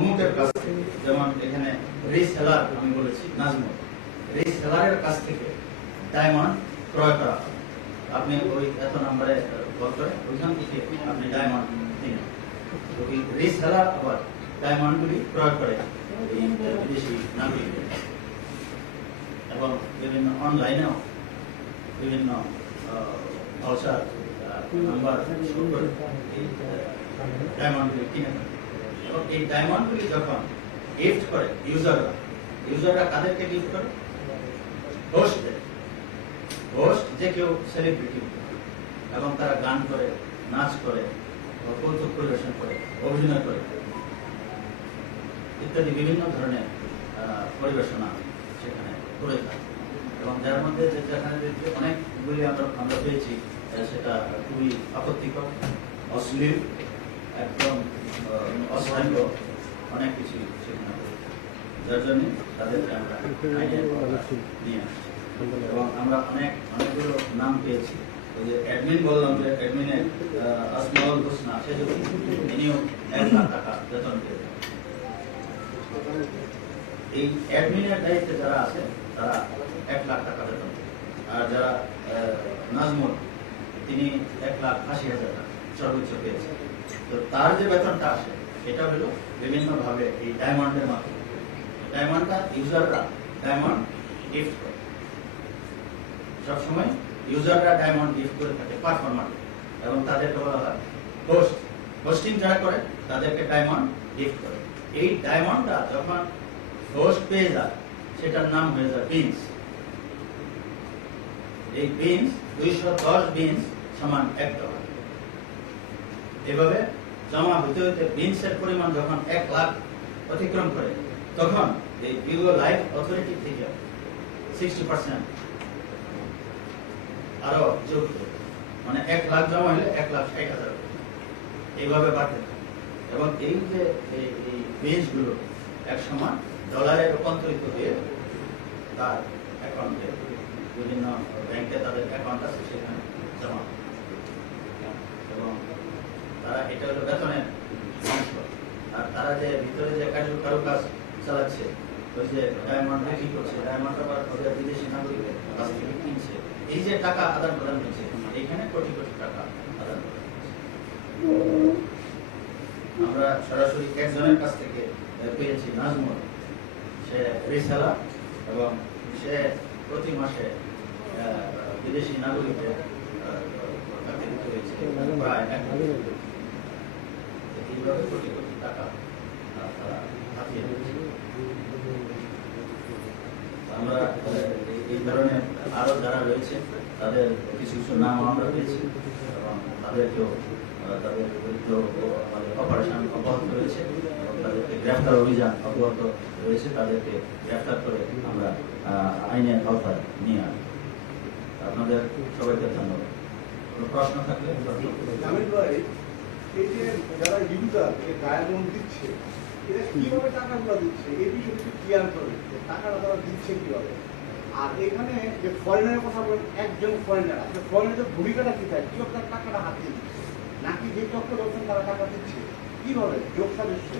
অমুকের কাছ থেকে, যেমন এখানে রিসেলার আমি বলেছি নাজমুল, রিসেলারের কাছ থেকে ডায়মন্ড ক্রয় করা হয়। আপনি ওই এত নম্বরে কল করে ওইখান থেকে আপনি ডায়মন্ড নিন। ওই রিসেলার আবার ডায়মন্ডগুলি ক্রয় করে এই বিদেশি নাগরিকদের, এবং বিভিন্ন অনলাইনেও বিভিন্ন ভাউচার নাম্বার শো করে এই ডায়মন্ডগুলি কিনে থাকে। এবং এই ডায়মন্ডগুলি যখন গিফট করে ইউজাররা কাদেরকে গিফট করে? হোস্টদের। হোস্ট যে কেউ সেলিব্রিটি, এবং তারা গান করে, নাচ করে, কৌতুক পরিবেশন করে, অভিনয় করে ইত্যাদি বিভিন্ন ধরনের পরিবেশনা সেখানে করে থাকে। এবং যার মধ্যে যেখানে অনেকগুলি আমরা পেয়েছি সেটা খুবই আপত্তিকর, অশ্লীল, একদম অশ্লীল অনেক কিছু সেখানে, যার জন্য তাদেরকে আমরা নিয়ে আসছি। এবং আমরা অনেকগুলো নাম পেয়েছি। ওই যে অ্যাডমিন বললাম, যে অ্যাডমিনের আসমাউল হোসনা, সে যদি ইনিও 1 লাখ টাকা বেতন পেয়ে, এই অ্যাডমিনের দায়িত্বে যারা আছে তারা 1 লাখ টাকা বেতন, আর যারা নাজমুল তিনি 1,80,000 টাকা সর্বোচ্চ পেয়েছে। তো তার যে বেতনটা আসে এটা হলো বিভিন্নভাবে এই ডায়মন্ডের মাধ্যমে। ডায়মন্ডটা ইউজাররা ডায়মন্ড গিফট করে, সবসময় ইউজাররা ডায়মন্ড গিফট করে থাকে পারফর্মার, এবং তাদেরকে বলা হয় হোস্ট। হোস্টিং যারা করে তাদেরকে ডায়মন্ড গিফট করে। এই ডায়মন্ডটা যখন হোস্ট পেয়ে যায় সেটার নাম হয়ে যায় বিনস। এই বিনস 210 বিনস সমান $1। এভাবে জমা হতে হতে বিনসের পরিমাণ যখন 1 লাখ অতিক্রম করে, তখন এই বিগো লাইফ অথরিটি থেকে 60% আরো যোগ, মানে 1 লাখ জমা হলে 1,60,000 এইভাবে বাড়তে থাকে। এবং এই যে এই বিনস গুলো এক সময় ডলারে রূপান্তরিত হয়ে তার অ্যাকাউন্টে, বিভিন্ন ব্যাংকে তাদের অ্যাকাউন্ট আছে সেখানে জমা, এবং তারা এটা হলো বেতনের অংশ। আর তারা যে ভিতরে যে কারুকাজ চালাচ্ছে, ওই যে ডায়মন্ড বিক্রি করছে, ডায়মন্ড আবার বিদেশি নাগরিকের কাছ থেকে কিনছে, এই যে টাকা আদান প্রদান হচ্ছে, এখানে কোটি কোটি টাকা আদান প্রদান হচ্ছে। আমরা সরাসরি একজনের কাছ থেকে পেয়েছি নাজমুল, সে রিসেলার, এবং সে প্রতি মাসে বিদেশি নাগরিকদের প্রায় 1 কোটি, এইভাবে কোটি কোটি টাকা তারা হাতিয়ে দিচ্ছে। আমরা এই ধরনের আরো যারা রয়েছে তাদের কিছু কিছু নাম আমরা পেয়েছি, এবং তাদেরকেও তাদের অপারেশন অব্যাহত রয়েছে, এবং তাদেরকে গ্রেফতার অভিযান অব্যাহত রয়েছে। তাদেরকে গ্রেফতার করে আমরা আইনের আওতায় নিয়ে আসি। আপনাদের সবাইকে ধন্যবাদ। কোনো প্রশ্ন থাকলে এই যে যারা ইউজার ডায়মন্ড দিচ্ছে, এটা কিভাবে টাকাগুলো দিচ্ছে এই বিষয়টি ক্লিয়ার করে, টাকাটা তারা দিচ্ছে কিভাবে? আর এখানে যে ফরেনারের কথা বলেন, একজন ফরেনার, আসলে ফরেনারের ভূমিকাটা কি থাকে? কিভাবে তার টাকাটা হাতিয়ে দিচ্ছে, নাকি যে চক্র করছেন তারা টাকা দিচ্ছে কিভাবে? যোগ সাদৃশ্য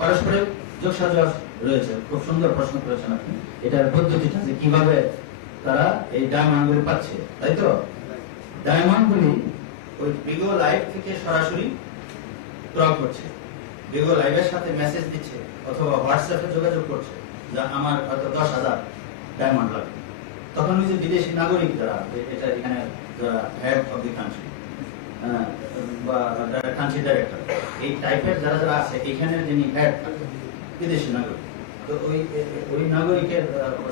পারস্পরিক যোগ সাদৃশ্য রয়েছে। খুব সুন্দর প্রশ্ন করেছেন আপনি। এটার পদ্ধতিটা যে কিভাবে তারা এই ডায়মন্ডগুলি পাচ্ছে, তাই তো? ডায়মন্ডগুলি ওই বিগো লাইভ থেকে সরাসরি ক্রয় করছে, বিগো লাইভের সাথে মেসেজ দিচ্ছে, অথবা হোয়াটসঅ্যাপে যোগাযোগ করছে যে আমার হয়তো 10,000 ডায়মন্ড লাগবে। তখন ওই যে বিদেশি নাগরিক যারা, এটা এখানে যারা হেড অফ দি কান্ট্রি বা কান্ট্রি ডাইরেক্টর, এই টাইপের যারা যারা আছে, এখানে যিনি হেড বিদেশি নাগরিক, তো ওই নাগরিকের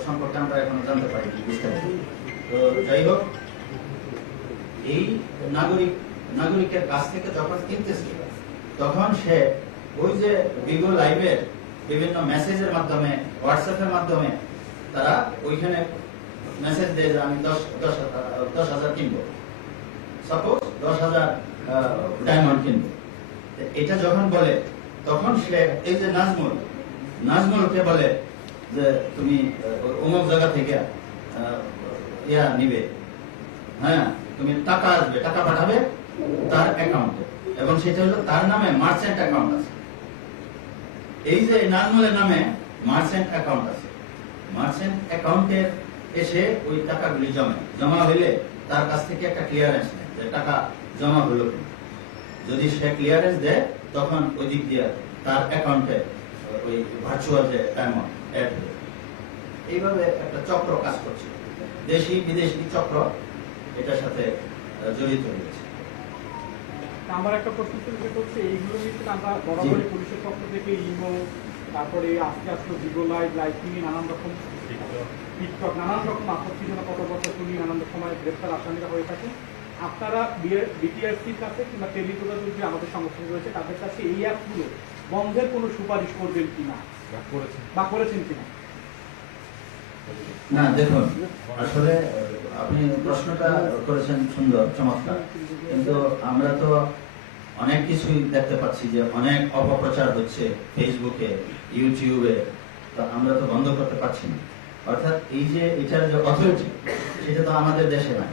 সম্পর্কে আমরা এখন জানতে পারিনি বিস্তারিত। তো যাই হোক, এই নাগরিকের কাছ থেকে যখন কিনতেছে, তখন সে ওই যে বিগো লাইভের বিভিন্ন মেসেজের মাধ্যমে, হোয়াটসঅ্যাপের মাধ্যমে তারা ওইখানে মেসেজ দেয় যে আমি 10,000 কিনবো, সাপোজ 10,000 ডায়মন্ড কিনবো। এটা যখন বলে, তখন সে এই যে নাজমুলকে বলে যে তুমি অমুক জায়গা থেকে নিবে, হ্যাঁ তুমি টাকা আসবে, টাকা পাঠাবে তার অ্যাকাউন্টে, এবং সেটা হলো তার নামে মার্চেন্ট অ্যাকাউন্ট আছে। এই যে নাজমুলের নামে মার্চেন্ট অ্যাকাউন্ট আছে, মার্চেন্ট অ্যাকাউন্টের এসে ওই টাকাগুলি জমা হইলে তার কাছ থেকে একটা ক্লিয়ারেন্স নেয় যে টাকা জমা হলো কিনা। যদি সে ক্লিয়ারেন্স দেয় তখন ওই দিক দিয়ে তার অ্যাকাউন্টে ওই ভার্চুয়াল যে ডায়মন্ড অ্যাড হবে। এইভাবে একটা চক্র কাজ করছে, দেশি বিদেশি চক্র এটার সাথে জড়িত রয়েছে। আমার একটা প্রশ্ন ছিল, সেটা হচ্ছে এইগুলো নিয়ে আমরা বরাবরই পুলিশের পক্ষ থেকে ইমো, তারপরে আজকে আসলো জিগো লাইভ, লাইভ টিভি, নানান রকম টিকটক, নানান রকম আপত্তিজনক কথাবার্তা শুনি, নানান সময় গ্রেপ্তার আসামিরা হয়ে থাকে। আপনারা বিটিআরসির কাছে কিংবা টেলিযোগাযোগ যে আমাদের সংগঠন রয়েছে তাদের কাছে এই অ্যাপগুলো বন্ধের কোনো সুপারিশ করবেন কিনা বা করেছেন কিনা? না দেখুন, আসলে আপনি প্রশ্নটা করেছেন সুন্দর, চমৎকার, কিন্তু আমরা তো অনেক কিছুই দেখতে পাচ্ছি যে অনেক অপপ্রচার হচ্ছে ফেসবুকে, ইউটিউবে, তো আমরা তো বন্ধ করতে পারছি না। অর্থাৎ এই যে এটার যে অথরিটি, সেটা তো আমাদের দেশে নাই।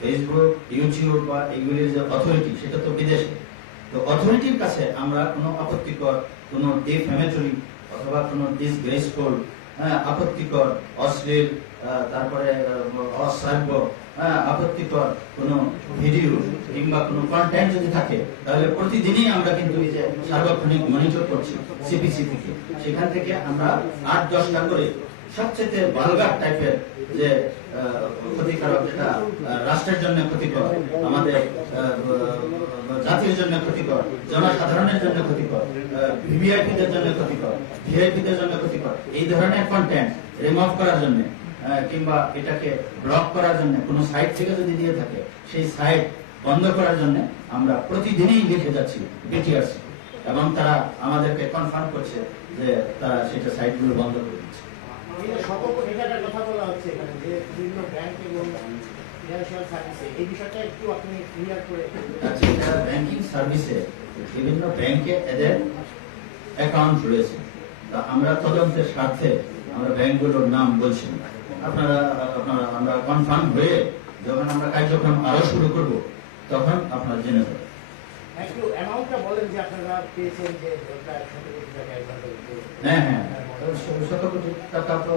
ফেসবুক, ইউটিউব বা এগুলির যে অথরিটি, সেটা তো বিদেশে। তো অথরিটির কাছে আমরা কোনো আপত্তিকর, কোনো ডিফ্যামেটরি অথবা কোনো ডিসগ্রেসফুল, আপত্তিকর, অশ্লীল, তারপরে অশ্রাব্য, আপত্তিকর কোনো ভিডিও কিংবা কোনো কন্টেন্ট যদি থাকে, তাহলে প্রতিদিনই আমরা কিন্তু এই যে সার্বক্ষণিক মনিটর করছি সিপিসি থেকে। সেখান থেকে আমরা 8-10টা করে সবচেয়ে ভালগার টাইপের যে ক্ষতিকারক, যেটা রাষ্ট্রের জন্য ক্ষতিকর, আমাদের জাতির জন্য ক্ষতিকর, জনসাধারণের জন্য ক্ষতিকর, ভিভিআইপিদের জন্য ক্ষতিকর, ভিআইপিদের জন্য ক্ষতিকর, এই ধরনের কন্টেন্ট রিমুভ করার জন্য কিংবা এটাকে ব্লক করার জন্য কোনো সাইট থেকে যদি দিয়ে থাকে, সেই সাইট বন্ধ করার জন্য আমরা প্রতিদিনই লিখে যাচ্ছি বিটিআরসি, এবং তারা আমাদেরকে কনফার্ম করছে যে তারা সেটা সাইটগুলো বন্ধ করে দিচ্ছে। কথা বলা হচ্ছে এখানে যে বিভিন্ন ব্যাংক এবং ফিনান্সিয়াল সার্ভিসে, এই বিষয়টা একটু আপনি ক্লিয়ার করে। আচ্ছা, এটা ব্যাংকিং সার্ভিসে বিভিন্ন ব্যাংকে এদের অ্যাকাউন্ট রয়েছে। তা আমরা তদন্তের স্বার্থে আমরা ব্যাংকগুলোর নাম বলছি না। আপনারা আমরা কনফার্ম হয়ে যখন আমরা কার্যক্রম আরো শুরু করব, তখন আপনারা জেনে যাবেন। একটু অ্যামাউন্টটা বলেন যে আপনারা পেয়েছেন, যে প্রায় 100 কোটি টাকা। হ্যাঁ, 100 কোটি টাকা তো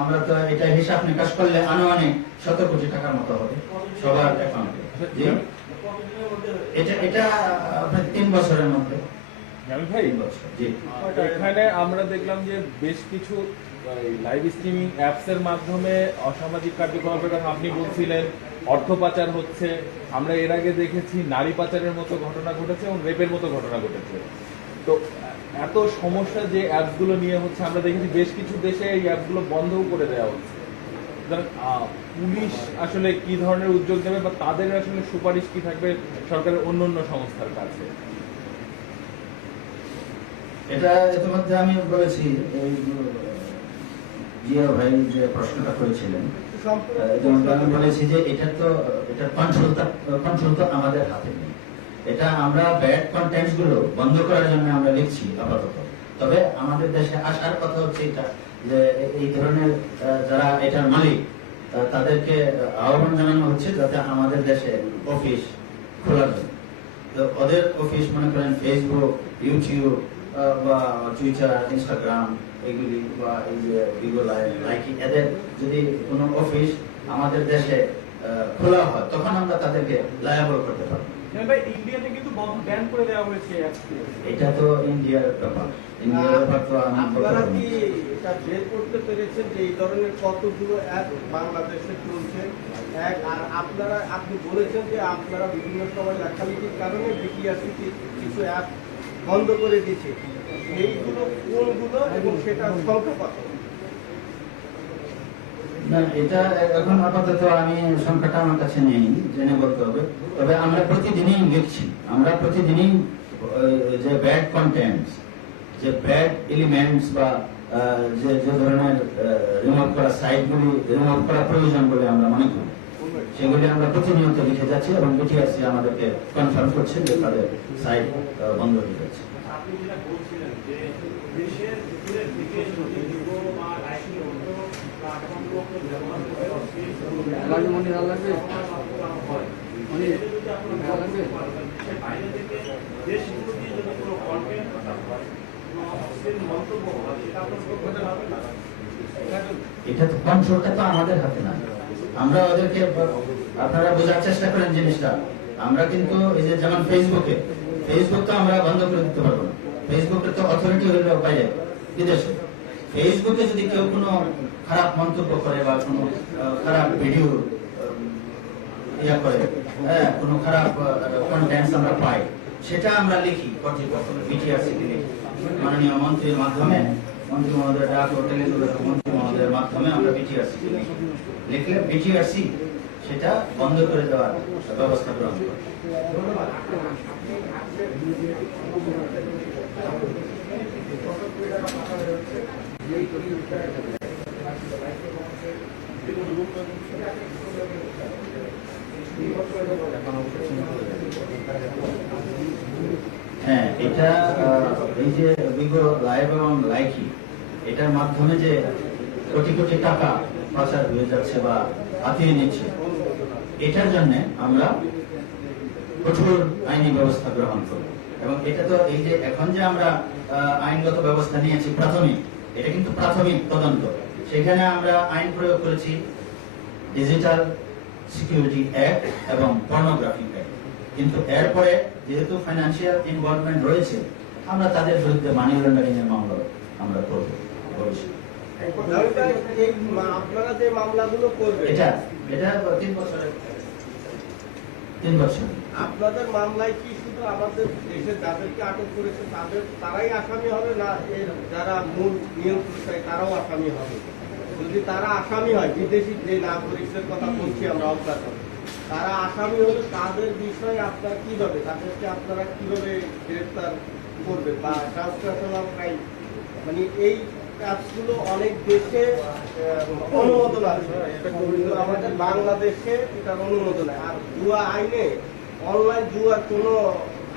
আমরা তো এটা হিসাব নিকাশ করলে আনুমানিক 100 কোটি টাকার মতো হবে সবার অ্যাকাউন্টে। এটা আপনার 3 বছরের মধ্যে। এখানে আমরা দেখলাম যে বেশ কিছু লাইভ স্ট্রিমিং অ্যাপস এর মাধ্যমে অসামাজিক কার্যকলাপের কথা আপনি বলছিলেন, অর্থ পাচার হচ্ছে। আমরা এর আগে দেখেছি নারী পাচারের মতো ঘটনা ঘটেছে এবং রেপের মতো ঘটনা ঘটেছে। তো এত সমস্যা যে অ্যাপসগুলো নিয়ে হচ্ছে, আমরা দেখেছি বেশ কিছু দেশে এই অ্যাপগুলো বন্ধও করে দেওয়া হচ্ছে। পুলিশ আসলে কি ধরনের উদ্যোগ নেবে বা তাদের আসলে সুপারিশ কি থাকবে সরকারের অন্য সংস্থার কাছে? এটা ইতিমধ্যে আমি বলেছি, জিয়া ভাই যে প্রশ্নটা করেছিলেন, ইতিমধ্যে আমি বলেছি যে এটার কন্ট্রোল তো আমাদের হাতে নেই। এটা আমরা ব্যাড কন্টেন্টস গুলো বন্ধ করার জন্য আমরা লিখছি আপাতত। তবে আমাদের দেশে আসার কথা হচ্ছে এটা, যে এই ধরনের যারা এটার মালিক, তাদেরকে আহ্বান জানানো হচ্ছে যাতে আমাদের দেশে অফিস খোলার জন্য। তো ওদের অফিস মনে করেন ফেসবুক, ইউটিউব বা টুইটার, ইনস্টাগ্রাম, এগুলি বা এই যে গুগল লাইকি, এদের যদি কোনো অফিস আমাদের দেশে খোলা হয়, তখন আমরা তাদেরকে লায়াবল করতে পারবো। ইন্ডিয়াতে কিন্তু ব্যান করে দেওয়া হয়েছে। এটা তো ইন্ডিয়ার ব্যাপার, ইন্ডিয়ার ব্যাপার তো আপনারা কি এটা বের করতে পেরেছেন যে এই ধরনের কতগুলো অ্যাপ বাংলাদেশে চলছে? আর আপনি বলেছেন যে আপনারা বিভিন্ন সময় লেখালেখির কারণে বিটিআরসি কিছু অ্যাপ বন্ধ করে দিয়েছে, এইগুলো কোনগুলো এবং সেটার সংখ্যা কত? না, এটা এখন আপাতত আমি সংখ্যাটা আমার কাছে নেই, জেনে বলতে হবে। তবে আমরা প্রতিদিনই লিখছি, আমরা প্রতিদিনই যে ব্যাড কন্টেন্টস, যে ব্যাড এলিমেন্টস বা যে ধরনের রিমুভ করা সাইটগুলি রিমুভ করা প্রয়োজন বলে আমরা মনে করি, সেগুলি আমরা প্রতিনিয়ত লিখে যাচ্ছি এবং বিটিআরসি আমাদেরকে কনফার্ম করছে যে তাদের সাইট বন্ধ হয়ে যাচ্ছে। আপনি যেটা বলছিলেন যে দেশের ভিতরে থেকে যদি যুব বা আইসি অন্য প্ল্যাটফর্মগুলোকে ব্যবহার করে বাইরে থেকে দেশগুলো দিয়ে যদি কোনো কন্টেন্ট হয়, অশ্লীল মন্তব্য হয় সেটা আপনার করতে হবে না। এটা তো কন্ট্রোলটা তো আমাদের হাতে না। আমরা ওদেরকে, আপনারা বোঝার চেষ্টা করেন জিনিসটা, আমরা কিন্তু এই যে যেমন ফেসবুক তো আমরা বন্ধ করে দিতে পারবো না। ফেসবুকে তো অথরিটি হইল বাইরে বিদেশে। ফেসবুকে যদি কেউ কোনো খারাপ মন্তব্য করে বা কোনো খারাপ ভিডিও ইয়া করে, হ্যাঁ, কোনো খারাপ কন্টেন্টস আমরা পাই, সেটা আমরা লিখি কর্তৃপক্ষ বিটিআরসি কে লিখি, মাননীয় মন্ত্রীর মাধ্যমে, মন্ত্রী মহোদয় ডাক ও টেলিযোগাযোগ মন্ত্রী মহোদয়ের মাধ্যমে আমরা বিটিআরসি কে লিখি। লিখলে বিটিআরসি সেটা বন্ধ করে দেওয়ার ব্যবস্থা গ্রহণ করে। হ্যাঁ, এটা এই যে বিগো লাইভ এবং লাইকি, এটার মাধ্যমে যে কোটি কোটি টাকা পাচার হয়ে যাচ্ছে বা হাতিয়ে নিচ্ছে, এটার জন্য আমরা কঠোর আইনি ব্যবস্থা গ্রহণ করব। এবং এটা তো এই যে এখন যে আমরা আইনগত ব্যবস্থা নিয়েছি প্রাথমিক, এটা কিন্তু প্রাথমিক তদন্ত। সেখানে আমরা আইন প্রয়োগ করেছি ডিজিটাল সিকিউরিটি অ্যাক্ট এবং পর্নোগ্রাফি অ্যাক্ট। কিন্তু এরপরে যেহেতু ফাইন্যান্সিয়াল ইনভলভমেন্ট রয়েছে, আমরা তাদের বিরুদ্ধে মানি লন্ডারিং এর মামলা আমরা করব ভবিষ্যতে। আপনারা যে মামলাগুলো করবেন, এটা 3 বছর। আপনাদের মামলায় কি শুধু আমাদের দেশে যাদেরকে আটক করেছে তারাই আসামি হবে, না এর যারা মূল নিয়ন্ত্রণ তারাও আসামি হবে? যদি তারা আসামি হয়, বিদেশি যে নাগরিকদের কথা বলছি আমরা অবকাশ, তারা আসামি হলে তাদের বিষয়ে আপনারা কিভাবে, তাদেরকে আপনারা কিভাবে গ্রেফতার করবেন বা ট্রান্সন্যাশনাল ক্রাইম, মানে এই কাজগুলো অনেক দেশে অনুমোদন আছে, কিন্তু আমাদের বাংলাদেশে এটার অনুমোদন নাই। আর জুয়া আইনে, অনলাইন জুয়ার কোনো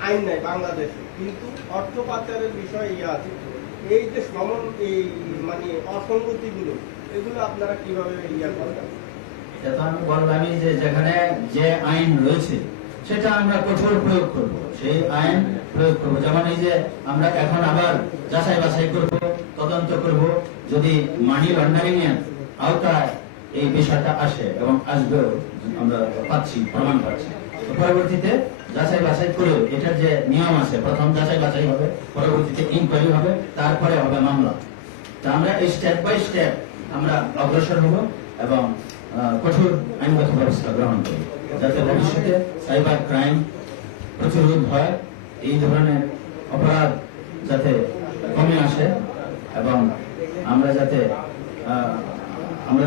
আইন নাই বাংলাদেশে, কিন্তু অর্থ পাচারের বিষয়ে ইয়ে আছে। এই যে এই মানে অসঙ্গতিগুলো, এগুলো আপনারা কিভাবে ইয়া করবেন? এটা তো আমি বললামই যে যেখানে যে আইন রয়েছে সেটা আমরা কঠোর প্রয়োগ করব, সেই আইন প্রয়োগ করব। যেমন এই যে আমরা এখন আবার যাচাই বাছাই করব, তদন্ত করব, যদি মানি লন্ডারিং এর আওতায় এই বিষয়টা আসে এবং আসবেও, আমরা পাচ্ছি, প্রমাণ পাচ্ছি, তো পরবর্তীতে যাচাই বাছাই করে এটার যে নিয়ম আছে, প্রথম যাচাই বাছাই হবে, পরবর্তীতে ইনকোয়ারি হবে, তারপরে হবে মামলা। তা আমরা এই স্টেপ বাই স্টেপ আমরা অগ্রসর হব এবং কঠোর আইনগত ব্যবস্থা গ্রহণ করি, যাতে ভবিষ্যতে সাইবার ক্রাইম প্রতিরোধ হয়, এই ধরনের অপরাধ যাতে কমে আসে এবং আমরা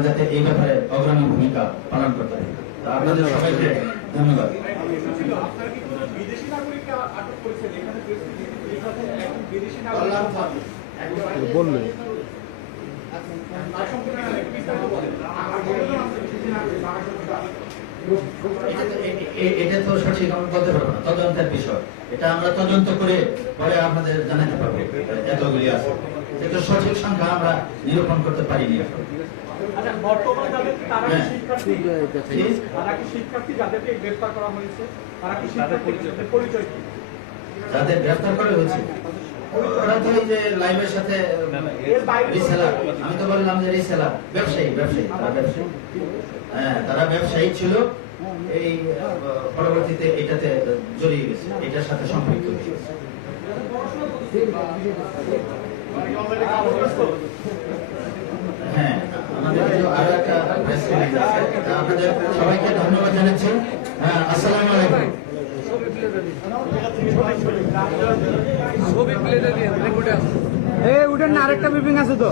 যাতে এই ব্যাপারে অগ্রণী ভূমিকা পালন করতে পারি। তা আপনাদের সবাইকে ধন্যবাদ। আপনারা কি কোনো বিদেশি নাগরিককে আটক করেছেন? এখানে একজন বিদেশি নাগরিক বললেন এটা তো সঠিক আমি বলতে পারবো না, তদন্তের বিষয়। এটা আমরা তদন্ত করে পরে আপনাদের জানাতে পারবো এতগুলি আছে, এটা সঠিক সংখ্যা আমরা নিরূপণ করতে পারিনি এখন। আচ্ছা, বর্তমানে তারা কি শিক্ষার্থী? তারা কি শিক্ষার্থী যাদেরকে গ্রেফতার করা হয়েছে? তারা কি শিক্ষার্থী? পরিচয় কি? যাদের গ্রেফতার করা হয়েছে ওরা তো এই যে লাইভের সাথে রিসেলার, আমি তো বললাম যে রিসেলার, ব্যবসায়ী, হ্যাঁ, তারা ব্যবসায়ী ছিল, এই পরবর্তীতে এটাতে জড়িয়ে গেছে, এটার সাথে সম্পৃক্ত হয়ে গেছে। হ্যাঁ, আমাদের আরো একটা প্রেস রিলিজ আছে, আপনাদের সবাইকে ধন্যবাদ জানাচ্ছি। হ্যাঁ, আসসালামু আলাইকুম। উঠেন না, আরেকটা ব্রিফিং আছে তো।